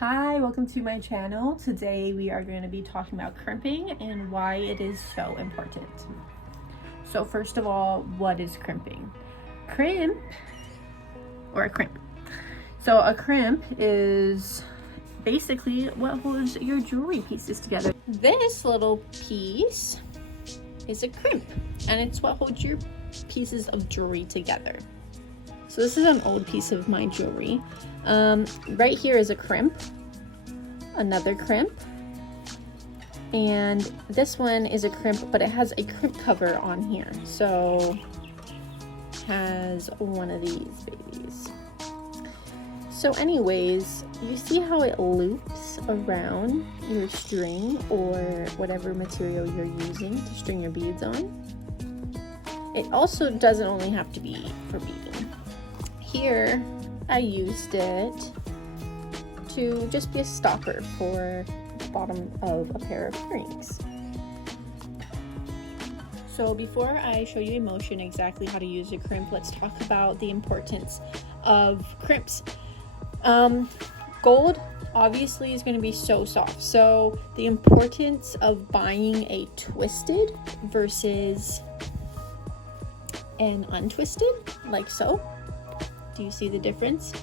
Hi, welcome to my channel. Today we are going to be talking about crimping and why it is so important. So first of all, what is crimping? Crimp, or a crimp. So a crimp is basically what holds your jewelry pieces together. This little piece is a crimp, and it's what holds your pieces of jewelry together. So this is an old piece of my jewelry. Right here is a crimp, another crimp, and this one is a crimp, but it has a crimp cover on here. So it has one of these babies. So anyways, you see how it loops around your string or whatever material you're using to string your beads on? It also doesn't only have to be for beading. Here, I used it to just be a stopper for the bottom of a pair of earrings. So before I show you in motion exactly how to use a crimp, let's talk about the importance of crimps. Gold obviously is going to be so soft. So the importance of buying a twisted versus an untwisted, like so. Do you see the difference?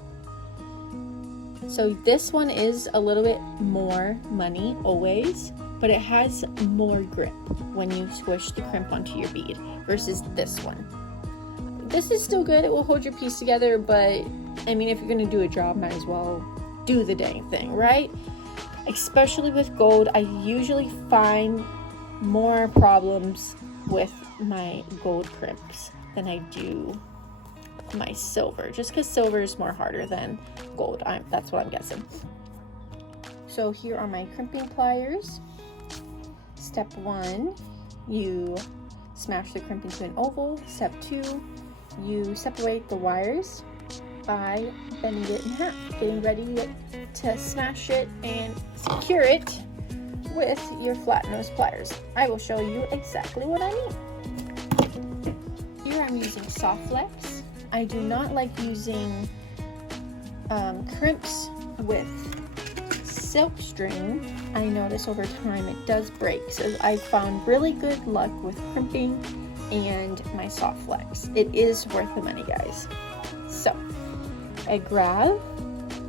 So this one is a little bit more money always, but it has more grip when you squish the crimp onto your bead versus this one. This is still good, it will hold your piece together, but I mean, if you're gonna do a job, might as well do the dang thing, right? Especially with gold, I usually find more problems with my gold crimps than I do my silver, just because silver is more harder than gold. That's what I'm guessing. So here are my crimping pliers. Step 1, you smash the crimp into an oval. Step 2, you separate the wires by bending it in half, getting ready to smash it and secure it with your flat nose pliers. I will show you exactly what I mean. Here I'm using soft flex. I do not like using crimps with silk string. I notice over time it does break, so I found really good luck with crimping and my soft flex. It is worth the money, guys. So I grab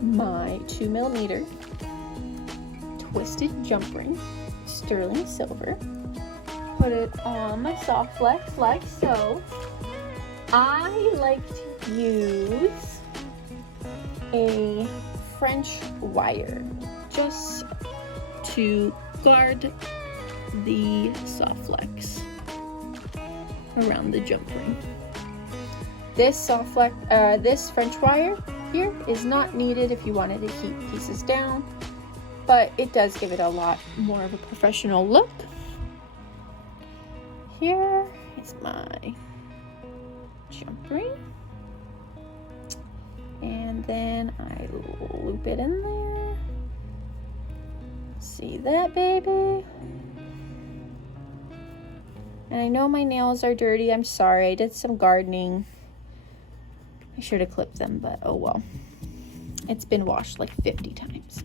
my 2mm twisted jump ring, sterling silver, put it on my soft flex like so. I like to use a French wire just to guard the soft flex around the jump ring. This this French wire here is not needed if you wanted to keep pieces down, but it does give it a lot more of a professional look. Here is my jump ring, and then I loop it in there. See that, baby? And I know my nails are dirty, I'm sorry, I did some gardening. I should have clipped them, but oh well. It's been washed like 50 times.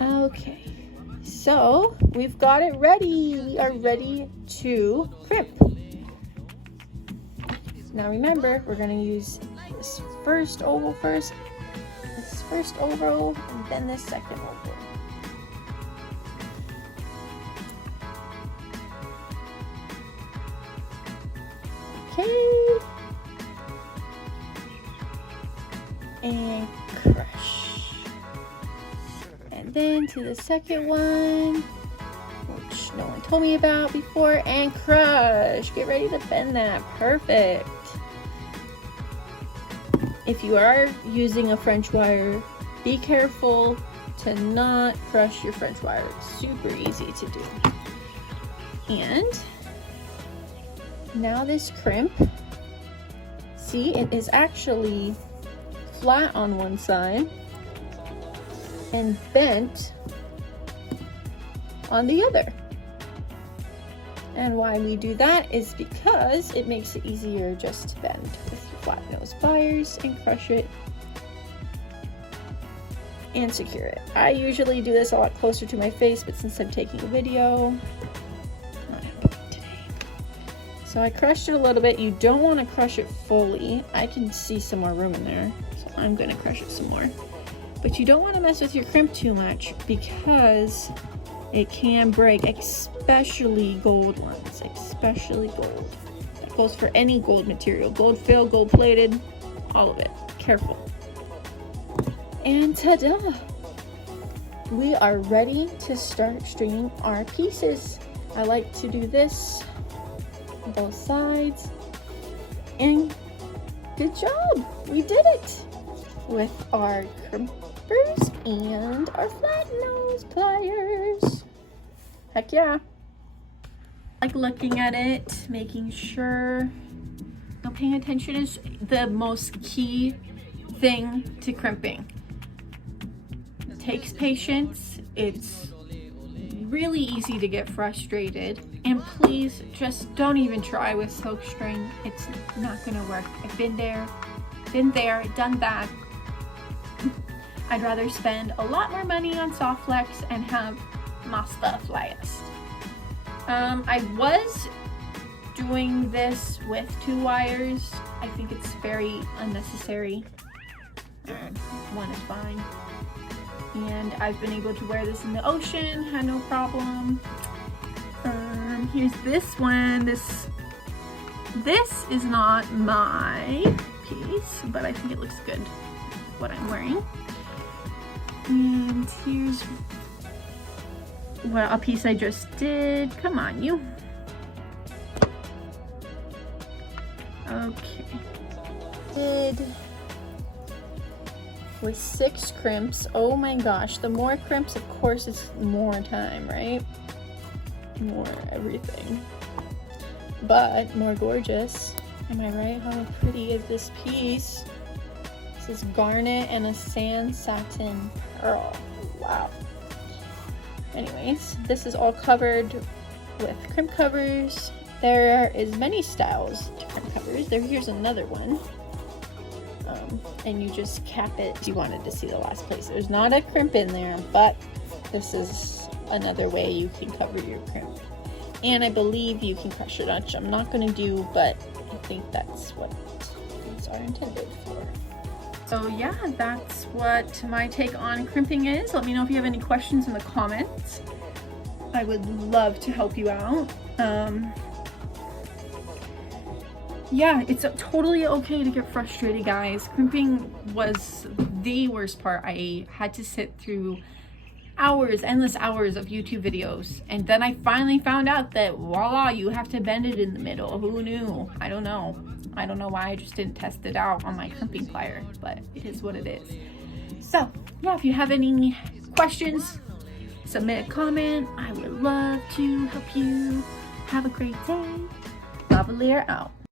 Okay, so we've got it ready. We are ready to crimp. Now remember, we're going to use this first oval first, this first oval, and then this second oval. Okay. And crush. And then to the second one, which no one told me about before, and crush. Get ready to bend that. Perfect. If you are using a French wire, be careful to not crush your French wire. It's super easy to do. And now this crimp, see, it is actually flat on one side and bent on the other. And why we do that is because it makes it easier just to bend with your flat nose pliers and crush it and secure it. I usually do this a lot closer to my face, but since I'm taking a video, I'm not happy today. So I crushed it a little bit. You don't want to crush it fully. I can see some more room in there, so I'm going to crush it some more. But you don't want to mess with your crimp too much because it can break, especially gold ones, especially gold. That goes for any gold material, gold fill, gold plated, all of it. Careful. And ta-da! We are ready to start stringing our pieces. I like to do this on both sides. And good job! We did it! With our crimpers and our flat nose pliers. Heck yeah. Like looking at it, making sure. Now paying attention is the most key thing to crimping. It takes patience. It's really easy to get frustrated. And please just don't even try with silk string. It's not gonna work. I've been there, done that. I'd rather spend a lot more money on soft flex and have my stuff last. I was doing this with 2 wires. I think it's very unnecessary. One is fine. And I've been able to wear this in the ocean, had no problem. Here's this one. This is not my piece, but I think it looks good, what I'm wearing. And here's a piece I just did. Come on, you. Okay. With 6 crimps. Oh my gosh. The more crimps, of course, it's more time, right? More everything. But more gorgeous. Am I right? How pretty is this piece? This is garnet and a sand satin pearl. Wow. Anyways, this is all covered with crimp covers. There is many styles to crimp covers. Here's another one. And you just cap it. You wanted to see the last place. There's not a crimp in there, but this is another way you can cover your crimp. And I believe you can crush it, which I'm not going to do, but I think that's what these are intended for. So yeah, that's what my take on crimping is. Let me know if you have any questions in the comments. I would love to help you out. Yeah, it's totally okay to get frustrated, guys. Crimping was the worst part. I had to sit through hours, endless hours of YouTube videos. And then I finally found out that, voila, you have to bend it in the middle. Who knew? I don't know. I don't know why I just didn't test it out on my crimping plier, but it is what it is. So, yeah, if you have any questions, submit a comment. I would love to help you. Have a great day. Lavalier out.